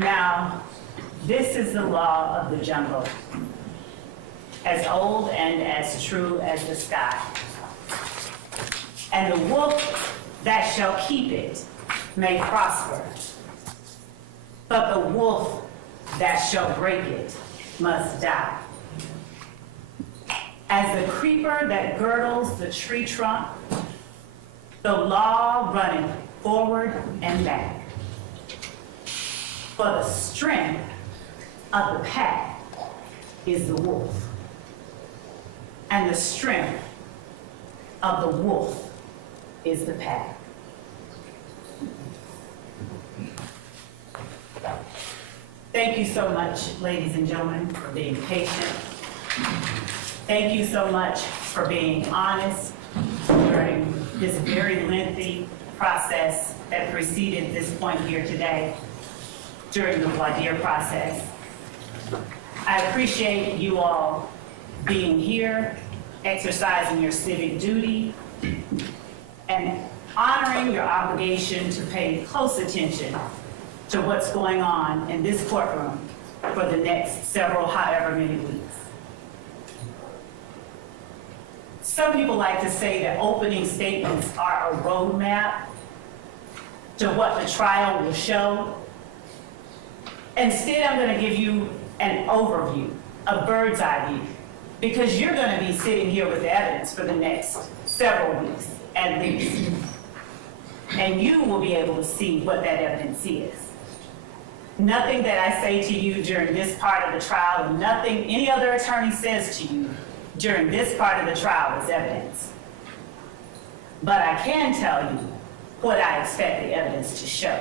Now, this is the law of the jungle, as old and as true as the sky. And the wolf that shall keep it may prosper, but the wolf that shall break it must die. As the creeper that girdles the tree trunk, the law runneth forward and back. For the strength of the pack is the wolf, and the strength of the wolf is the pack. Thank you so much, ladies and gentlemen, for being patient. Thank you so much for being honest during this very lengthy process that preceded this point here today during the voir dire process. I appreciate you all being here, exercising your civic duty, and honoring your obligation to pay close attention to what's going on in this courtroom for the next several, however many weeks. Some people like to say that opening statements are a roadmap to what the trial will show. Instead, I'm going to give you an overview, a bird's eye view, because you're going to be sitting here with evidence for the next several weeks at least. And you will be able to see what that evidence is. Nothing that I say to you during this part of the trial, and nothing any other attorney says to you during this part of the trial is evidence. But I can tell you what I expect the evidence to show.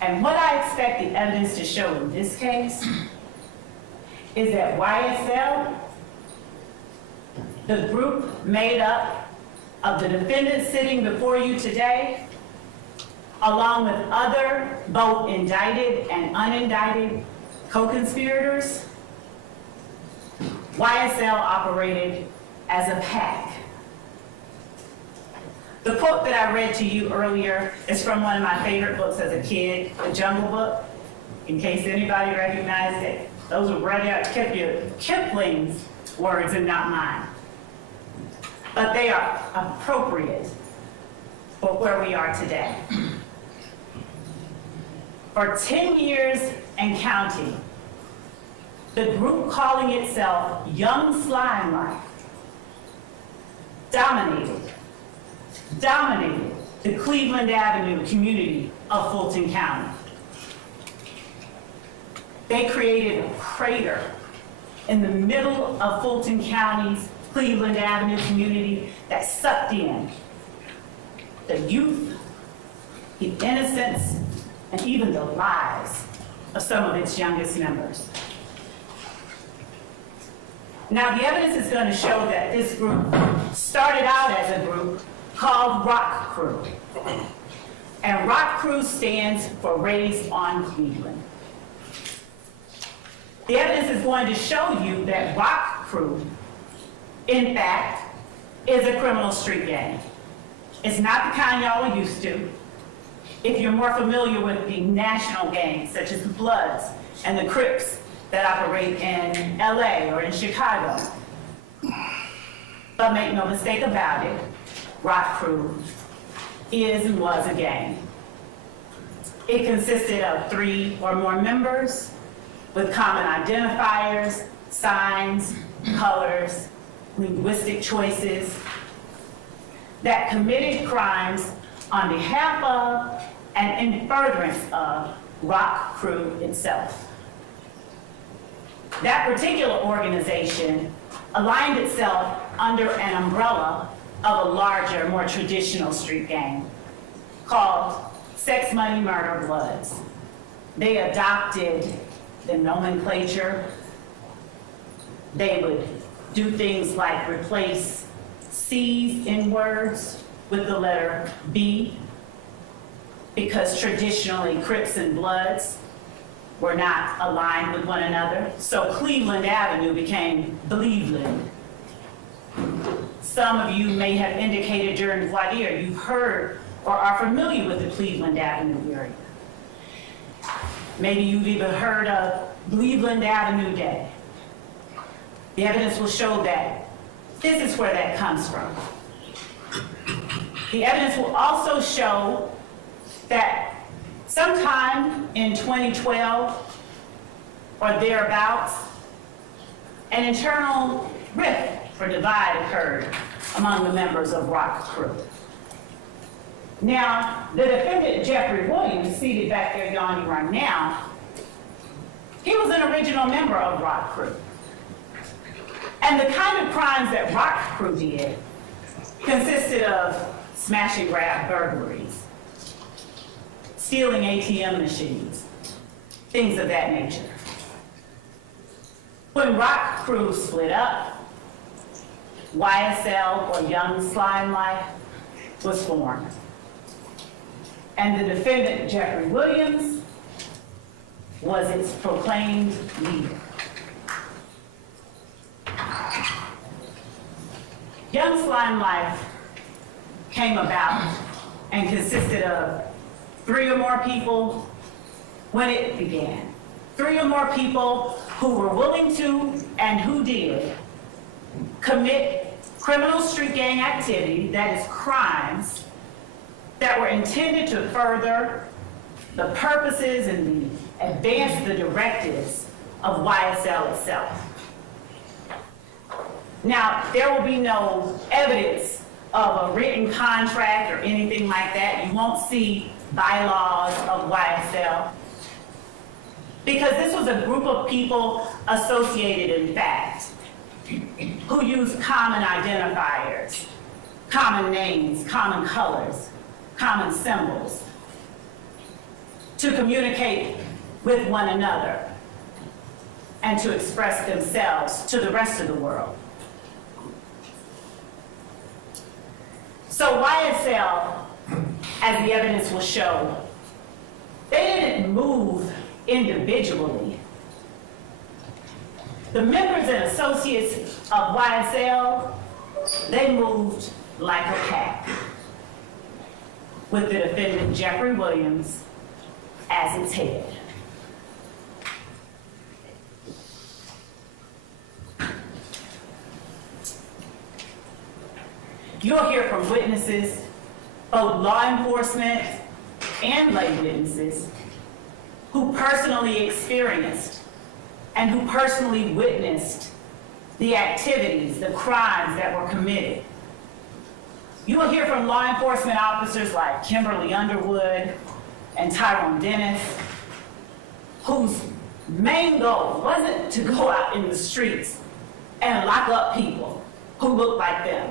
And what I expect the evidence to show in this case is that YSL, the group made up of the defendants sitting before you today, along with other both indicted and unindicted co-conspirators, YSL operated as a pack. The quote that I read to you earlier is from one of my favorite books as a kid, The Jungle Book. In case anybody recognized it, those were Rudyard Kipling's words and not mine. But they are appropriate for where we are today. For 10 years and counting, the group calling itself Young Slime Life dominated the Cleveland Avenue community of Fulton County. They created a crater in the middle of Fulton County's Cleveland Avenue community that sucked in the youth, the innocence, and even the lives of some of its youngest members. Now, the evidence is going to show that this group started out as a group called Rock Crew. And Rock Crew stands for Raised on Cleveland. The evidence is going to show you that Rock Crew, in fact, is a criminal street gang. It's not the kind y'all are used to. If you're more familiar with the national gangs, such as the Bloods and the Crips that operate in LA or in Chicago. But make no mistake about it, Rock Crew is and was a gang. It consisted of 3 or more members with common identifiers, signs, colors, linguistic choices that committed crimes on behalf of and in furtherance of Rock Crew itself. That particular organization aligned itself under an umbrella of a larger, more traditional street gang called Sex, Money, Murder, Bloods. They adopted the nomenclature. They would do things like replace C's in words with the letter B, because traditionally Crips and Bloods were not aligned with one another. So Cleveland Avenue became Believeland. Some of you may have indicated during the voir dire you've heard or are familiar with the Cleveland Avenue area. Maybe you've even heard of Cleveland Avenue Day. The evidence will show that this is where that comes from. The evidence will also show that sometime in 2012 or thereabouts, an internal rift or divide occurred among the members of RICO Crew. Now, the defendant, Jeffrey Williams, seated back there yawning right now, he was an original member of RICO Crew. And the kind of crimes that RICO Crew did consisted of smash and grab burglaries, stealing ATM machines, things of that nature. When RICO Crew split up, YSL, or Young Slime Life, was formed. And the defendant, Jeffrey Williams, was its proclaimed leader. Young Slime Life came about and consisted of 3 or more people when it began. 3 or more people who were willing to, and who did, commit criminal street gang activity, that is crimes, that were intended to further the purposes and advance the directives of YSL itself. Now, there will be no evidence of a written contract or anything like that. You won't see bylaws of YSL, because this was a group of people associated in fact, who used common identifiers, common names, common colors, common symbols to communicate with one another and to express themselves to the rest of the world. So YSL, as the evidence will show, they didn't move individually. The members and associates of YSL, they moved like a pack, with the defendant Jeffrey Williams as its head. You'll hear from witnesses, both law enforcement and lay witnesses, who personally experienced and who personally witnessed the activities, the crimes that were committed. You will hear from law enforcement officers like Kimberly Underwood and Tyrone Dennis, whose main goal wasn't to go out in the streets and lock up people who looked like them.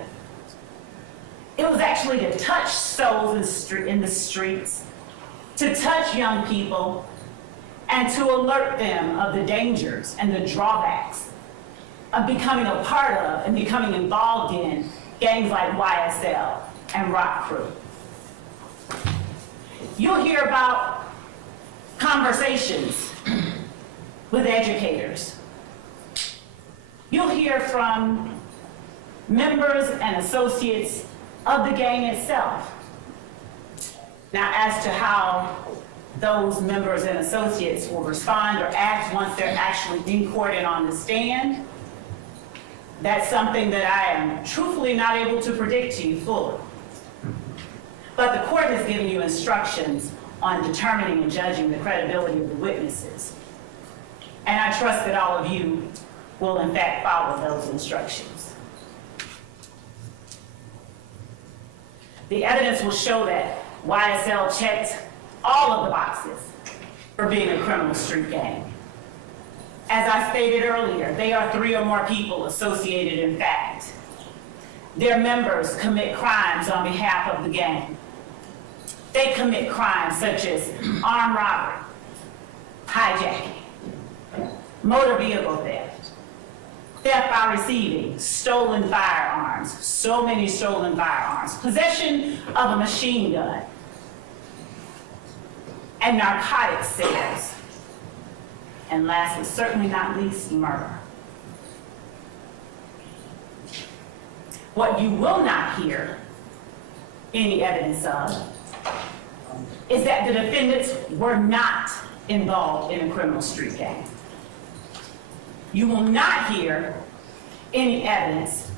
It was actually to touch souls in the streets, to touch young people, and to alert them of the dangers and the drawbacks of becoming a part of and becoming involved in gangs like YSL and RICO Crew. You'll hear about conversations with educators. You'll hear from members and associates of the gang itself. Now, as to how those members and associates will respond or act once they're actually in court and on the stand, that's something that I am truthfully not able to predict to you fully. But the court has given you instructions on determining and judging the credibility of the witnesses. And I trust that all of you will in fact follow those instructions. The evidence will show that YSL checked all of the boxes for being a criminal street gang. As I stated earlier, they are 3 or more people associated in fact. Their members commit crimes on behalf of the gang. They commit crimes such as armed robbery, hijacking, motor vehicle theft, theft by receiving, stolen firearms, so many stolen firearms, possession of a machine gun, and narcotic sales. And last but certainly not least, murder. What you will not hear any evidence of is that the defendants were not involved in a criminal street gang. You will not hear any evidence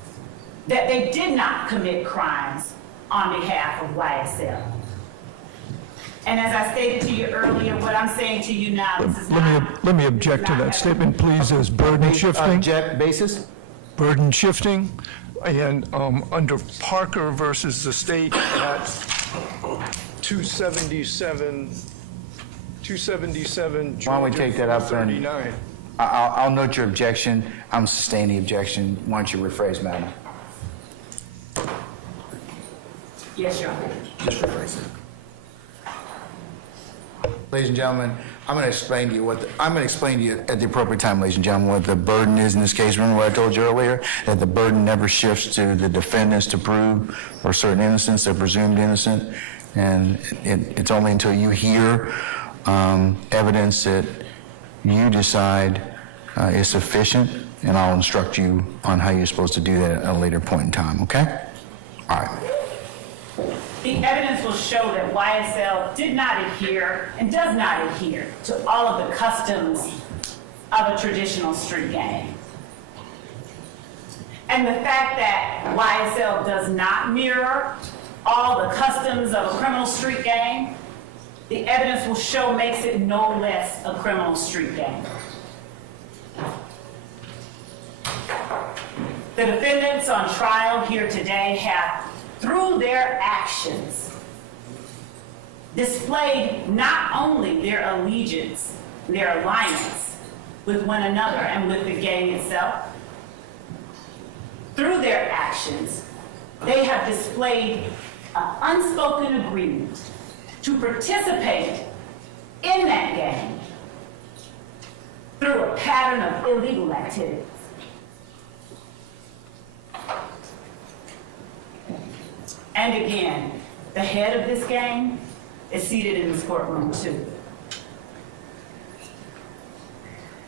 that they did not commit crimes on behalf of YSL. And as I stated to you earlier, what I'm saying to you now, this is not... Let me object to that statement, please, as burden shifting. Object basis? Burden shifting, and under Parker versus the state at 277, Why don't we take that up then? 39. I'll note your objection. I'm sustaining the objection. Why don't you rephrase, madam? Yes, Your Honor. Just rephrase it. Ladies and gentlemen, I'm going to explain to you at the appropriate time, ladies and gentlemen, what the burden is in this case. Remember what I told you earlier, that the burden never shifts to the defendants to prove for certain innocence, they're presumed innocent, and it's only until you hear evidence that you decide is sufficient, and I'll instruct you on how you're supposed to do that at a later point in time, okay? All right. The evidence will show that YSL did not adhere and does not adhere to all of the customs of a traditional street gang. And the fact that YSL does not mirror all the customs of a criminal street gang, the evidence will show makes it no less a criminal street gang. The defendants on trial here today have, through their actions, displayed not only their allegiance, their alliance with one another and with the gang itself. Through their actions, they have displayed an unspoken agreement to participate in that gang through a pattern of illegal activities. And again, the head of this gang is seated in this courtroom too.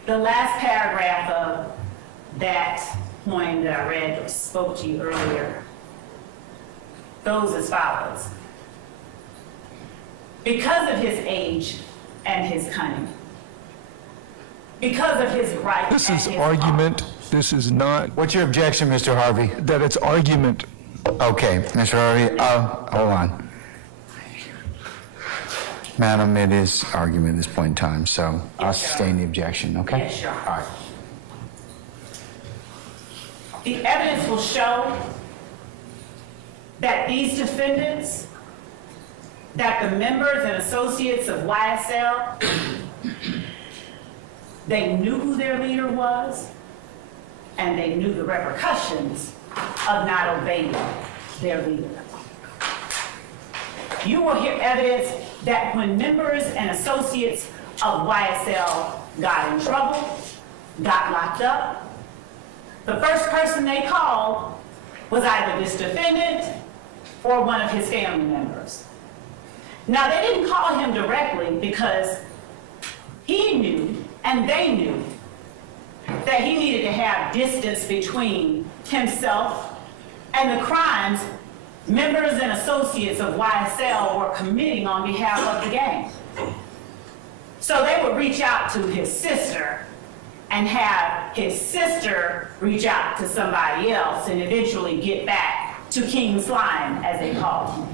The last paragraph of that poem that I read or spoke to you earlier goes as follows. Because of his age and his cunning, because of his right This and is his argument. This is not, What's your objection, Mr. Harvey? that it's argument. Okay, Mr. Harvey, hold on. Madam, it is argument at this point in time, so I'll sustain the objection, okay? Yes, sure. All right. The evidence will show that these defendants, that the members and associates of YSL, they knew who their leader was, and they knew the repercussions of not obeying their leader. You will hear evidence that when members and associates of YSL got in trouble, got locked up, the first person they called was either this defendant or one of his family members. Now, they didn't call him directly because he knew, and they knew, that he needed to have distance between himself and the crimes members and associates of YSL were committing on behalf of the gang. So they would reach out to his sister and have his sister reach out to somebody else and eventually get back to King Slime, as they called him.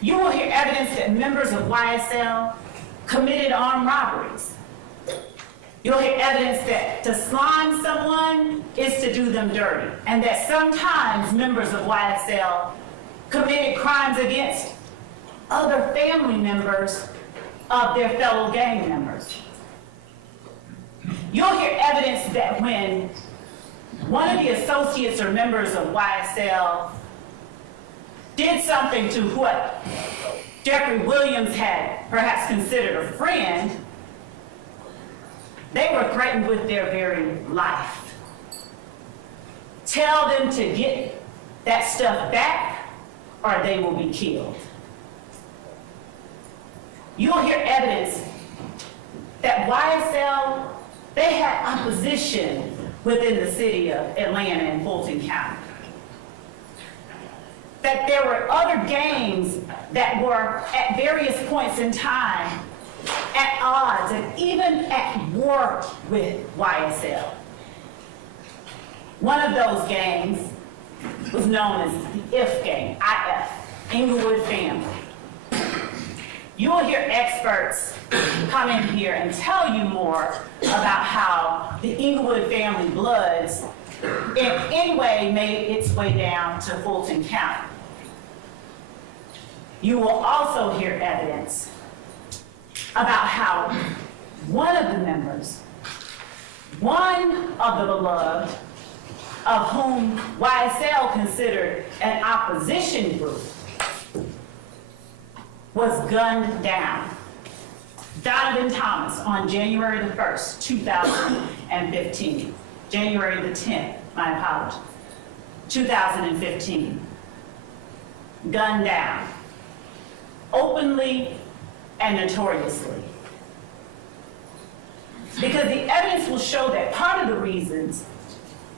You will hear evidence that members of YSL committed armed robberies. You'll hear evidence that to slime someone is to do them dirty, and that sometimes members of YSL committed crimes against other family members of their fellow gang members. You'll hear evidence that when one of the associates or members of YSL did something to what Jeffrey Williams had perhaps considered a friend, they were threatened with their very life. Tell them to get that stuff back or they will be killed. You'll hear evidence that YSL, they had opposition within the city of Atlanta and Fulton County. That there were other gangs that were at various points in time that even at war with YSL, one of those gangs was known as the IF gang, IF, Inglewood Family. You will hear experts come in here and tell you more about how the Inglewood family Bloods in any way made its way down to Fulton County. You will also hear evidence about how one of the members, one of the beloved, of whom YSL considered an opposition group, was gunned down. Donovan Thomas on January the 1st, 2015. January the 10th, my apologies, 2015. Gunned down, openly and notoriously. Because the evidence will show that part of the reasons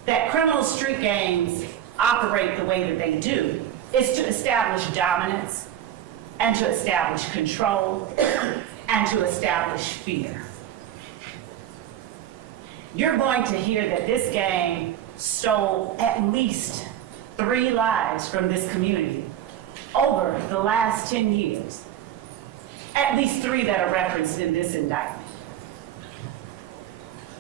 that criminal street gangs operate the way that they do is to establish dominance and to establish control and to establish fear. You're going to hear that this gang stole at least 3 lives from this community over the last 10 years. At least 3 that are referenced in this indictment.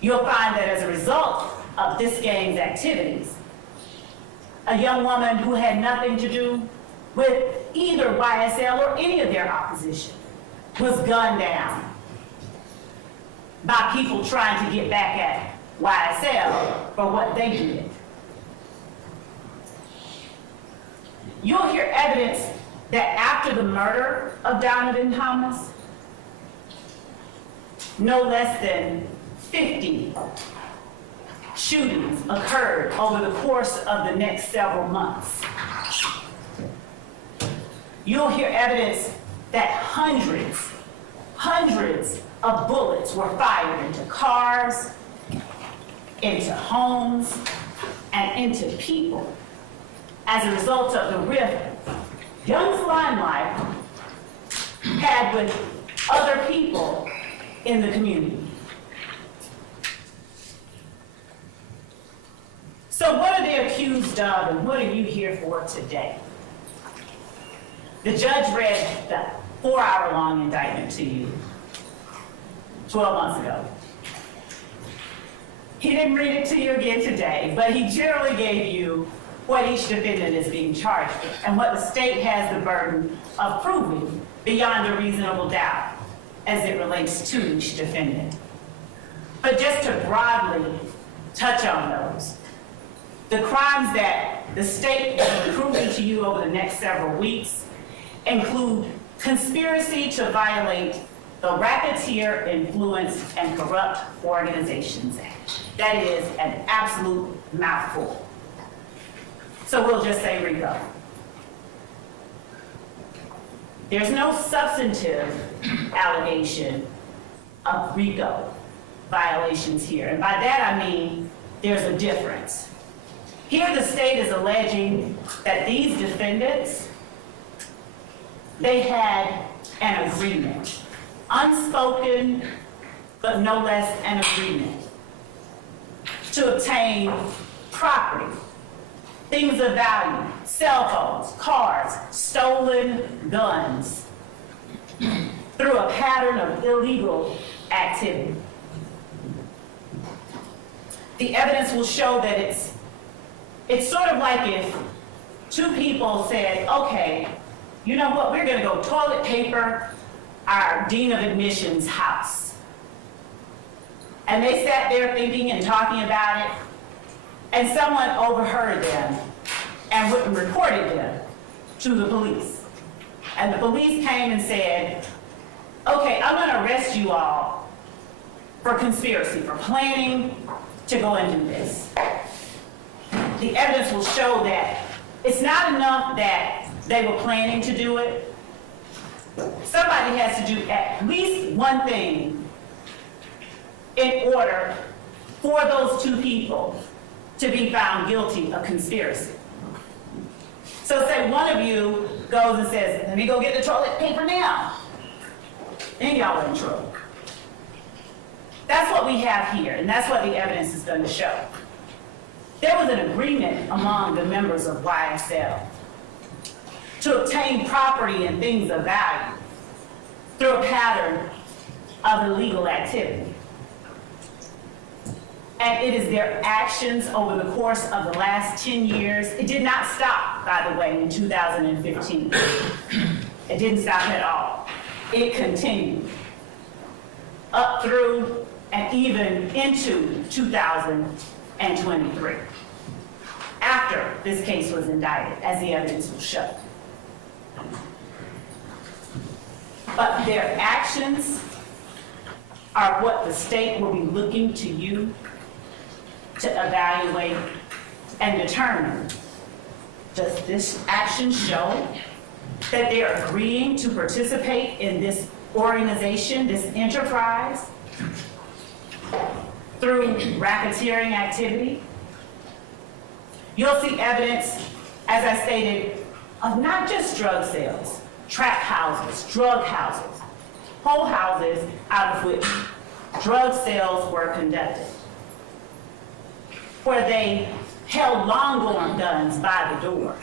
You'll find that as a result of this gang's activities, a young woman who had nothing to do with either YSL or any of their opposition was gunned down by people trying to get back at YSL for what they did. You'll hear evidence that after the murder of Donovan Thomas, no less than 50 shootings occurred over the course of the next several months. You'll hear evidence that hundreds of bullets were fired into cars, into homes, and into people as a result of the rift Young's limelight had with other people in the community. So what are they accused of and what are you here for today? The judge read the 4-hour-long indictment to you 12 months ago. He didn't read it to you again today, but he generally gave you what each defendant is being charged with and what the state has the burden of proving beyond a reasonable doubt as it relates to each defendant. But just to broadly touch on those, the crimes that the state will be proving to you over the next several weeks include conspiracy to violate the Racketeer, Influence, and Corrupt Organizations Act. That is an absolute mouthful. So we'll just say RICO. There's no substantive allegation of RICO violations here. And by that I mean there's a difference. Here the state is alleging that these defendants, they had an agreement, unspoken, but no less an agreement, to obtain property, things of value, cell phones, cars, stolen guns, through a pattern of illegal activity. The evidence will show that it's sort of like if 2 people said, okay, you know what, we're gonna go toilet paper our dean of admissions house. And they sat there thinking and talking about it, and someone overheard them and went and reported them to the police. And the police came and said, okay, I'm gonna arrest you all for conspiracy, for planning to go and do this. The evidence will show that it's not enough that they were planning to do it. Somebody has to do at least one thing in order for those 2 people to be found guilty of conspiracy. So say one of you goes and says, let me go get the toilet paper now. Then y'all are in trouble. That's what we have here, and that's what the evidence is going to show. There was an agreement among the members of YSL to obtain property and things of value through a pattern of illegal activity. And it is their actions over the course of the last 10 years. It did not stop, by the way, in 2015. It didn't stop at all. It continued up through and even into 2023, after this case was indicted, as the evidence will show. But their actions are what the state will be looking to you to evaluate and determine. Does this action show that they are agreeing to participate in this organization, this enterprise, through racketeering activity? You'll see evidence, as I stated, of not just drug sales, trap houses, drug houses, whole houses out of which drug sales were conducted, where they held long-arm guns by the door,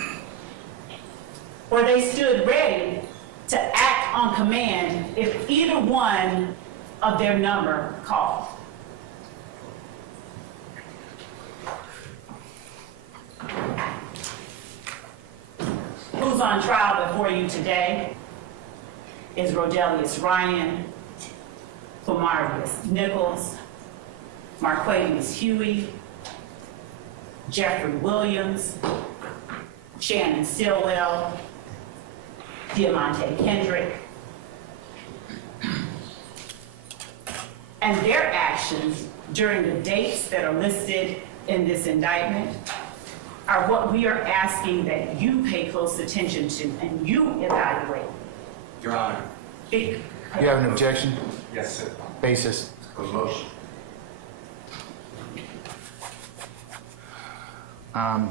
where they stood ready to act on command if either one of their number called. Who's on trial before you today is Rodelius Ryan, Quamarius Nichols, Marquavius Huey, Jeffrey Williams, Shannon Stillwell, Diamante Kendrick. And their actions during the dates that are listed in this indictment are what we are asking that you pay close attention to and you evaluate. Your Honor. You have an objection? Yes, sir. Basis. For the motion. All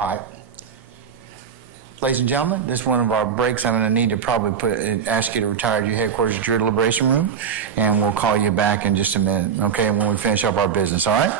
right. Ladies and gentlemen, this is one of our breaks. I'm going to need to probably ask you to retire to your headquarters at your deliberation room, and we'll call you back in just a minute, okay, when we finish up our business, all right?